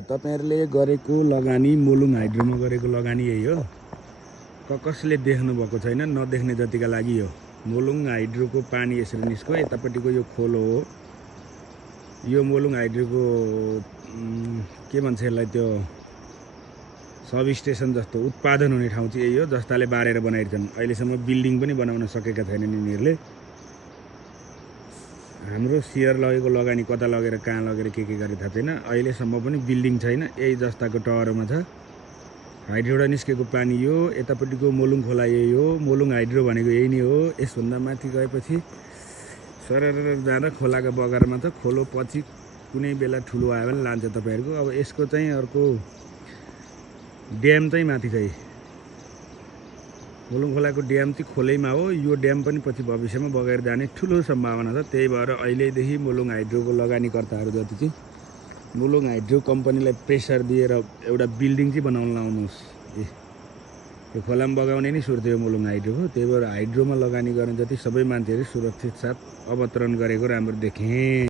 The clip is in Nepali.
तपाईहरुले गरेको लगानी मोलुङ हाइड्रोमा गरेको लगानी यही हो। कसले देख्नु भएको छैन, नदेख्ने जतिका लागि हो। मोलुङ हाइड्रोको पानी यसरी निस्क्यो, यतापट्टिको यो खोलो हो। यो मोलुङ हाइड्रोको के भन्छ यसलाई, त्यो सब स्टेसन जस्तो उत्पादन हुने ठाउँ चाहिँ यही हो, जस्ताले बारेर बनाइरहेछन्। अहिलेसम्म बिल्डिङ पनि बनाउन सकेका छैनन् यिनीहरूले। हाम्रो सेयर लगेको लगानी कता लगेर कहाँ लगेर के गरे थाहा छैन। अहिलेसम्म पनि बिल्डिङ छैन, यही जस्ताको टहरमा छ। हाइड्रोबाट निस्केको पानी यो, यतापट्टिको मोलुङ खोला यही हो। मोलुङ हाइड्रो भनेको यही नै हो। यसभन्दा माथि गएपछि सरर जाँदा खोलाको बगरमा छ। खोलो पछि कुनै बेला ठुलो आयो भने लान्छ तपाईहरुको। अब यसको चाहिँ अर्को ड्याम चाहिँ माथि छ। मोलुङ खोलाको ड्याम चाहिँ खोलैमा हो। यो ड्याम पनि पछि भविष्यमा बगेर जाने ठुलो सम्भावना छ। त्यही भएर अहिलेदेखि मोलुङ हाइड्रोको लगानीकर्ताहरू जति चाहिँ मोलुङ हाइड्रो कम्पनीलाई प्रेसर दिएर एउटा बिल्डिङ चाहिँ बनाउन लाउनुहोस्। यो खोलामा बगाउने नै सुर्त हो मोलुङ हाइड्रोको। त्यही भएर हाइड्रोमा लगानी गर्ने जति सबै मान्छेहरू सुरक्षित साथ अवतरण गरेको राम्रो देखेँ।